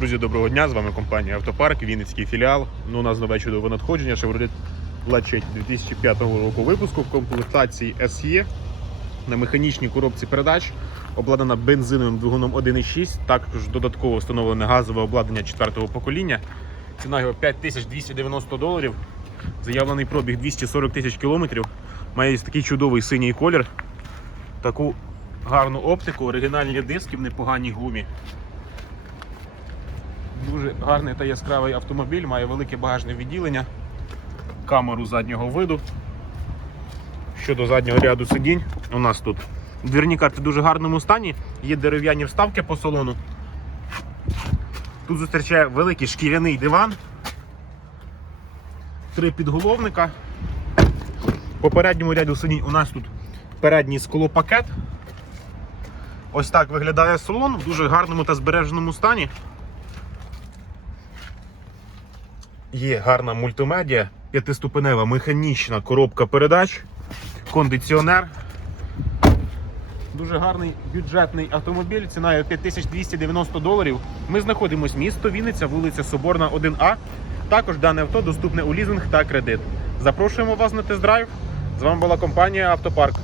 Друзі, доброго дня! З вами компанія Автопарк, Вінницький філіал. Ну, у нас нове чудове надходження Chevrolet Lachetti 2005 року випуску в комплектації SE на механічній коробці передач, обладнана бензиновим двигуном 1.6, також додатково встановлене газове обладнання 4-го покоління. Ціна його 5290 доларів. Заявлений пробіг 240 тисяч кілометрів. Має такий чудовий синій колір, таку гарну оптику, оригінальні диски в непоганій гумі. Дуже гарний та яскравий автомобіль, має велике багажне відділення, камеру заднього виду. Щодо заднього ряду сидінь, у нас тут двірні карти в дуже гарному стані, є дерев'яні вставки по салону. Тут зустрічає великий шкіряний диван, три підголовника. По передньому ряду сидінь у нас тут передній склопакет. Ось так виглядає салон в дуже гарному та збереженому стані. Є гарна мультимедіа, п'ятиступенева механічна коробка передач, кондиціонер. Дуже гарний бюджетний автомобіль, ціна його 5290 доларів. Ми знаходимося місто Вінниця, вулиця Соборна, 1А. Також дане авто доступне у лізинг та кредит. Запрошуємо вас на тест-драйв. З вами була компанія Автопарк.